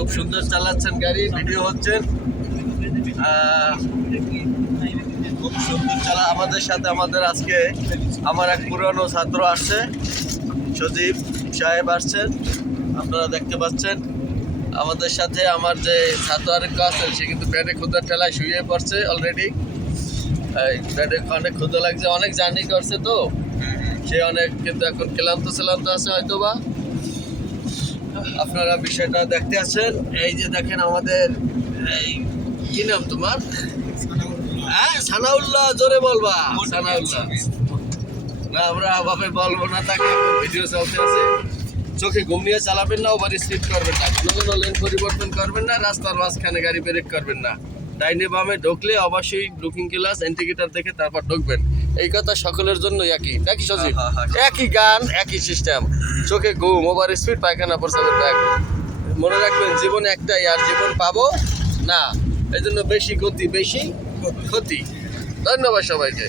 খুব সুন্দর চালাচ্ছেন গাড়ি, ভিডিও হচ্ছেন, খুব সুন্দর চালা। আমাদের সাথে আমাদের আজকে আমার এক পুরনো ছাত্র আসছে, সজীব সাহেব আসছেন, আপনারা দেখতে পাচ্ছেন। আমাদের সাথে আমার যে ছাত্র আরেক আছেন, সে কিন্তু পেটে ক্ষুধার ঠেলায় শুয়ে পড়ছে অলরেডি। পেটে অনেক ক্ষুধা লাগছে, অনেক জার্নি করছে তো সে অনেক, কিন্তু এখন ক্লান্ত আছে হয়তো বা। আপনারা বিষয়টা দেখতে আছেন। এই যে দেখেন আমাদের, এই কি নাম তোমার? হ্যাঁ, সানাউল্লাহ, জোরে বলবা সানাউল্লাহ। না, আমরা ভাবে বলবো না, তাকে ভিডিও চলতে আছে। চোখে ঘুম নিয়ে চালাবেন না, ওভার স্পিড করবেন না, কোনো লেন পরিবর্তন করবেন না, রাস্তার মাঝখানে গাড়ি ব্রেক করবেন না। ডাইনে বামে ঢুকলে অবশ্যই লুকিং গ্লাস ইন্ডিকেটর দেখে তারপর ঢুকবেন। এই কথা সকলের জন্য একই নাকি সজীব? একই গান, একই সিস্টেম। চোখে ঘুম, ওভার স্পিড, পায়খানা প্রস্রাবের ব্যাগ। মনে রাখবেন, জীবন একটাই, আর জীবন পাবো না, এই জন্য বেশি গতি বেশি ক্ষতি। ধন্যবাদ সবাইকে।